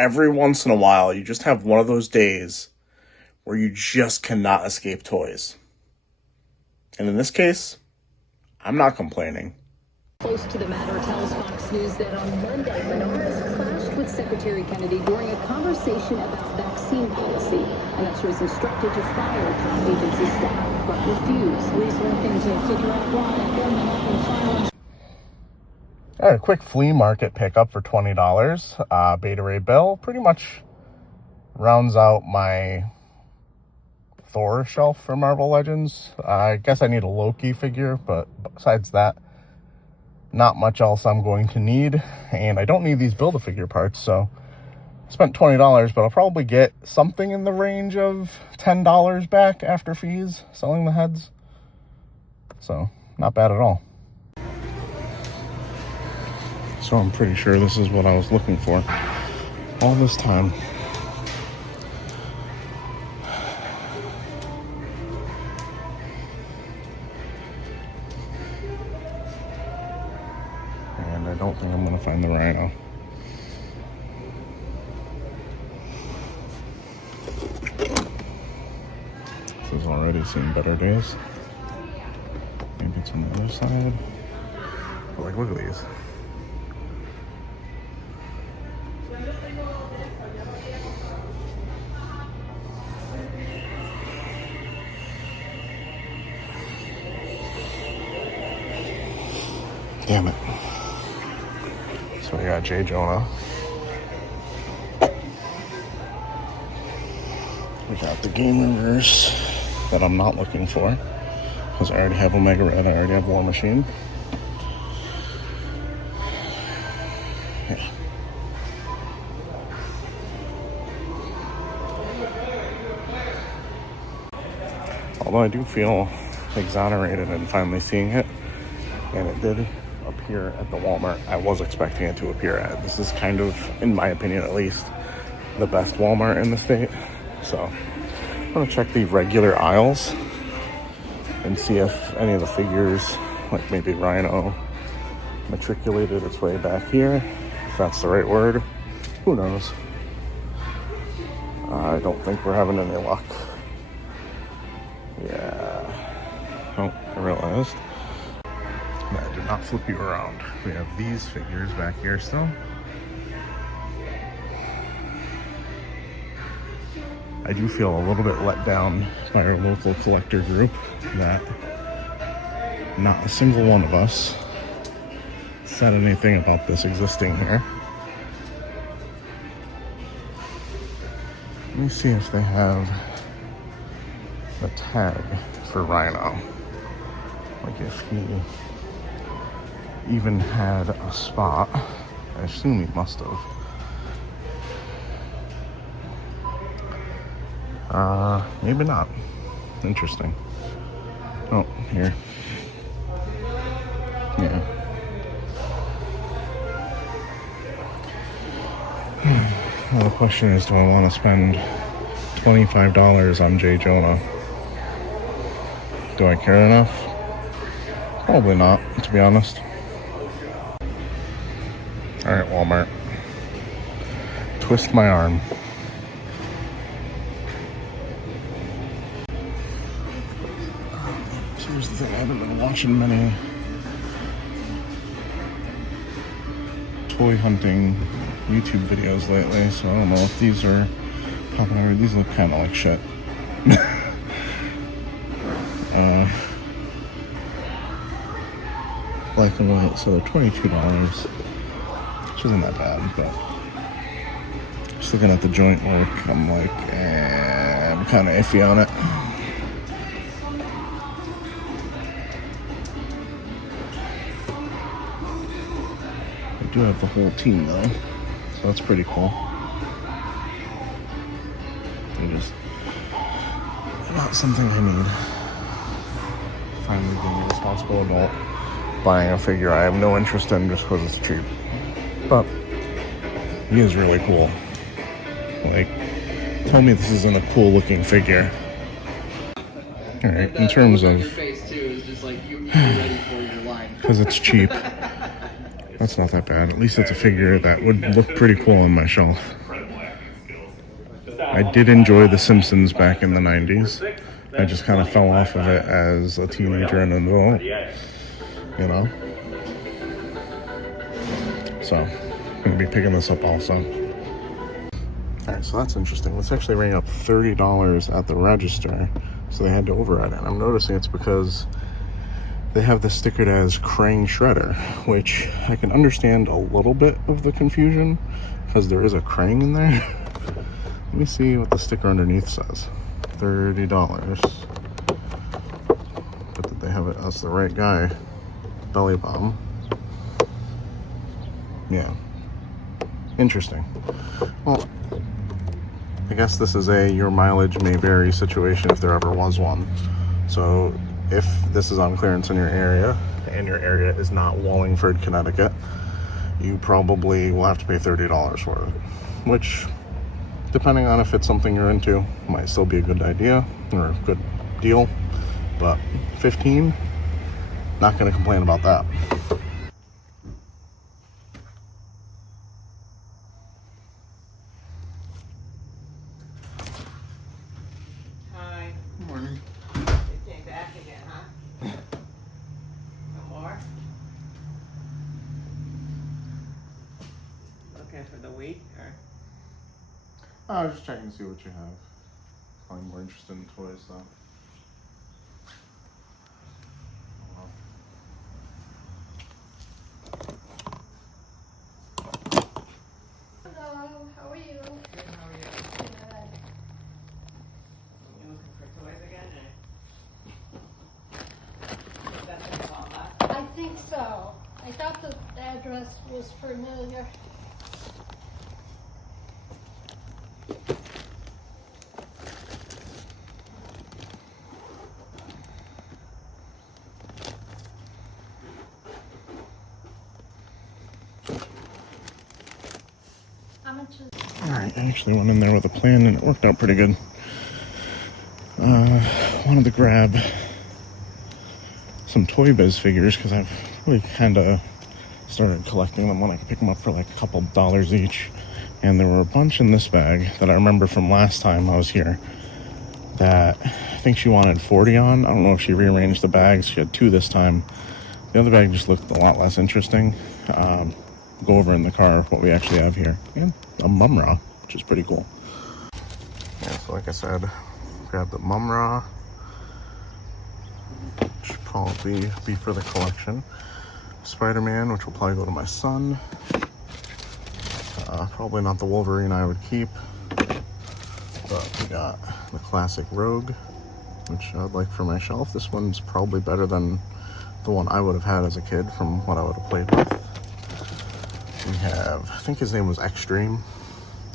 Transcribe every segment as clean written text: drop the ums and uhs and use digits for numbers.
every once in a while, you just have one of those days where you just cannot escape toys. And in this case, I'm not complaining. Close to the matter tells Fox News that on Monday, Menards clashed with Secretary Kennedy during a conversation about vaccine policy. Menards was instructed to fire top agency staff, but refused. Police working to figure out why a gunman opened fire. All right, a quick flea market pickup for $20. Beta Ray Bill pretty much rounds out my Thor shelf for Marvel Legends. I guess I need a Loki figure, but besides that, not much else I'm going to need. And I don't need these Build-A-Figure parts, so I spent $20, but I'll probably get something in the range of $10 back after fees selling the heads. So, not bad at all. So I'm pretty sure this is what I was looking for all this time. And I don't think I'm going to find the Rhino. This has already seen better days. Maybe it's on the other side. But like, look at these. Damn it. So we got J. Jonah. We got the Game Reverse that I'm not looking for, because I already have Omega Red, I already have War Machine. Yeah. Although I do feel exonerated in finally seeing it, and it did appear at the Walmart I was expecting it to appear at. This is kind of, in my opinion at least, the best Walmart in the state. So I'm gonna check the regular aisles and see if any of the figures, like maybe Rhino, matriculated its way back here, if that's the right word. Who knows? I don't think we're having any luck. Yeah. Oh, I realized. I did not flip you around. We have these figures back here still. I do feel a little bit let down by our local collector group that not a single one of us said anything about this existing here. Let me see if they have the tag for Rhino. Like if he even had a spot. I assume he must have. Maybe not. Interesting. Oh, here. Yeah. Well, the question is, do I want to spend $25 on J. Jonah? Do I care enough? Probably not, to be honest. Alright, Walmart. Twist my arm. So here's the thing, I haven't been watching many toy hunting YouTube videos lately, so I don't know if these are popping over. These look kind of like shit. Black and white, so they're $22. Which isn't that bad, but just looking at the joint work, I'm like, I'm kind of iffy on it. I do have the whole team though, so that's pretty cool. It is not something I need. Finally being a responsible adult, buying a figure I have no interest in just because it's cheap. But he is really cool. Like, tell me this isn't a cool looking figure. Alright, in terms of, because it's cheap, that's not that bad. At least it's a figure that would look pretty cool on my shelf. I did enjoy The Simpsons back in the 90s. I just kind of fell off of it as a teenager and an adult, you know? So, I'm going to be picking this up also. Alright, so that's interesting. Let's actually ring up $30 at the register, so they had to override it. And I'm noticing it's because they have this stickered as Krang Shredder, which I can understand a little bit of the confusion, because there is a Krang in there. Let me see what the sticker underneath says. $30. But did they have it as the right guy? Belly bomb. Yeah. Interesting. Well, I guess this is a your mileage may vary situation if there ever was one. So if this is on clearance in your area, and your area is not Wallingford, Connecticut, you probably will have to pay $30 for it. Which, depending on if it's something you're into, might still be a good idea or a good deal. But $15, not going to complain about that. Hi. Good morning. You came back again, huh? No more? Looking for the week, or? I was just checking to see what you have. Probably more interested in toys though. Hello, how are you? Good, how are you? Good. You looking for toys again, or? Is that the call last? I think so. I thought the address was familiar. How much is Alright, I actually went in there with a plan and it worked out pretty good. Wanted to grab some Toy Biz figures because I've really kind of started collecting them when I could pick them up for like a couple dollars each. And there were a bunch in this bag that I remember from last time I was here that I think she wanted 40 on. I don't know if she rearranged the bags. She had 2 this time. The other bag just looked a lot less interesting. Go over in the car what we actually have here. And a Mumra, which is pretty cool. Yeah, so like I said, grab the Mumra. Should probably be for the collection. Spider-Man, which will probably go to my son. Probably not the Wolverine I would keep. But we got the classic Rogue, which I'd like for my shelf. This one's probably better than the one I would have had as a kid from what I would have played with. We have, I think his name was Extreme.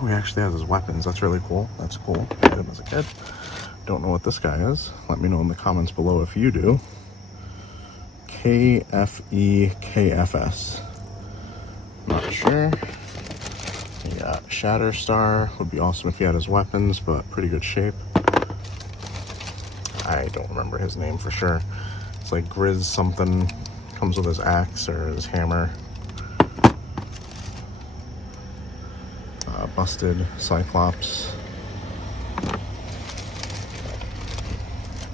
Oh, he actually has his weapons. That's really cool. That's cool. I had him as a kid. Don't know what this guy is. Let me know in the comments below if you do. KFEKFS. Not sure. We got Shatterstar. Would be awesome if he had his weapons, but pretty good shape. I don't remember his name for sure. It's like Grizz something. Comes with his axe or his hammer. Busted Cyclops.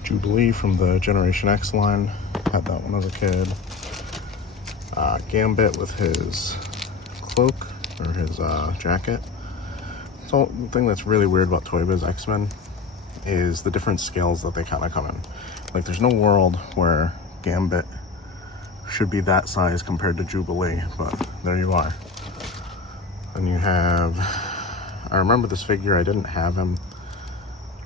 Jubilee from the Generation X line. Had that one as a kid. Gambit with his cloak or his jacket. So the thing that's really weird about Toy Biz X-Men is the different scales that they kind of come in. Like there's no world where Gambit should be that size compared to Jubilee, but there you are. Then you have, I remember this figure, I didn't have him,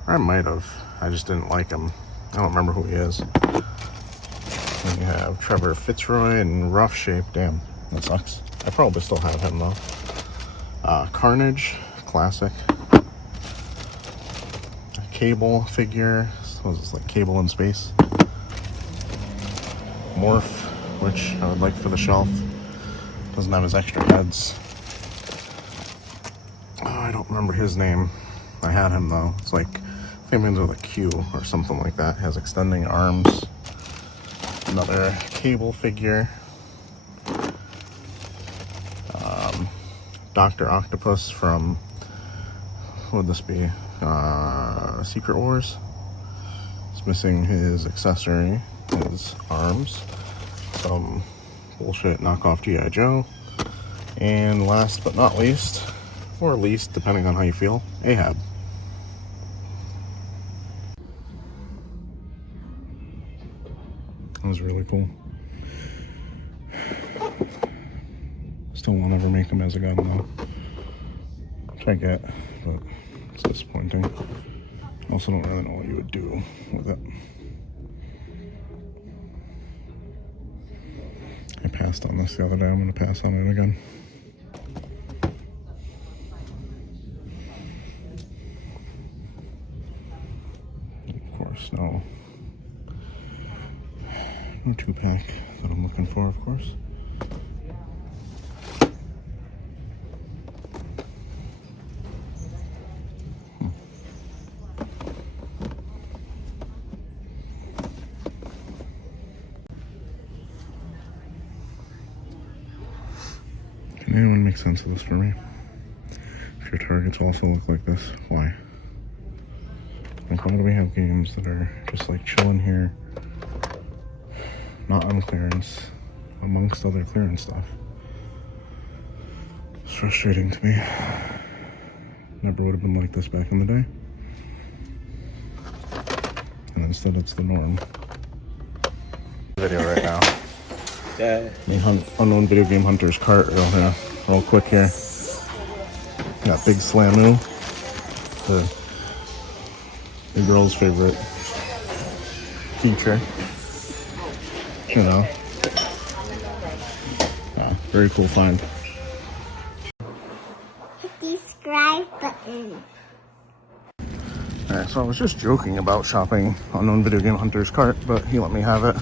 or I might have, I just didn't like him. I don't remember who he is. Then you have Trevor Fitzroy in rough shape, damn, that sucks. I probably still have him though. Carnage, classic. A Cable figure, what is this, like Cable in space? Morph, which I would like for the shelf. Doesn't have his extra heads. Oh, I don't remember his name. I had him though. It's like, I think it begins with a Q or something like that. Has extending arms. Another Cable figure. Dr. Octopus from what would this be? Secret Wars. It's missing his accessory, his arms, some bullshit knockoff G.I. Joe, and last but not least, or least, depending on how you feel, Ahab. That was really cool. Still won't ever make him as a gun though. Which I get, but it's disappointing. I also don't really know what you would do with it. I passed on this the other day. I'm going to pass on it again. Of course, no 2-pack that I'm looking for, of course. Can anyone make sense of this for me? If your targets also look like this, why? Like, why do we have games that are just like chilling here, not on clearance, amongst other clearance stuff? It's frustrating to me. Never would have been like this back in the day. And instead it's the norm. Video right now. The Unknown Video Game Hunter's cart real quick here. Got Big Slamu, the girl's favorite feature. You know. Yeah, very cool find. Hit the subscribe button. Alright, so I was just joking about shopping Unknown Video Game Hunter's cart, but he let me have it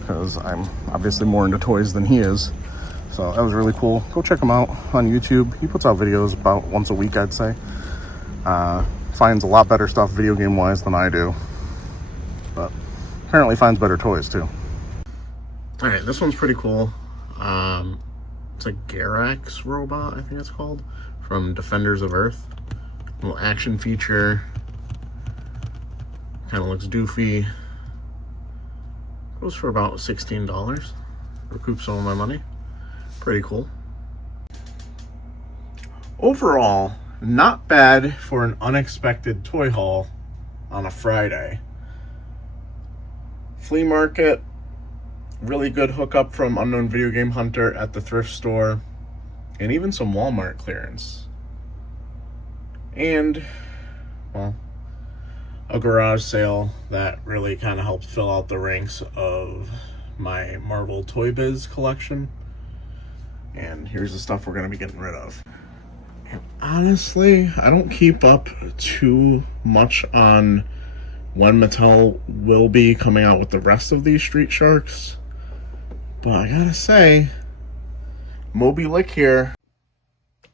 because I'm obviously more into toys than he is. So that was really cool. Go check him out on YouTube. He puts out videos about once a week, I'd say. Finds a lot better stuff video game wise than I do, but apparently finds better toys too. All right, this one's pretty cool. It's a Garax robot, I think it's called, from Defenders of Earth. Little action feature. Kind of looks doofy. Goes for about $16. Recoup some of my money. Pretty cool. Overall, not bad for an unexpected toy haul on a Friday. Flea market, really good hookup from Unknown Video Game Hunter at the thrift store, and even some Walmart clearance. And, well, a garage sale that really kind of helped fill out the ranks of my Marvel Toy Biz collection. And here's the stuff we're going to be getting rid of. And honestly, I don't keep up too much on when Mattel will be coming out with the rest of these Street Sharks. But I gotta say, Moby Lick here.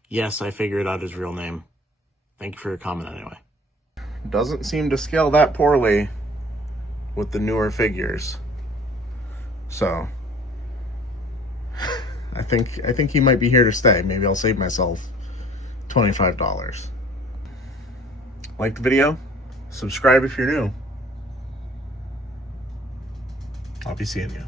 Yes, I figured out his real name. Thank you for your comment anyway. Doesn't seem to scale that poorly with the newer figures. So I think he might be here to stay. Maybe I'll save myself $25. Like the video? Subscribe if you're new. I'll be seeing you.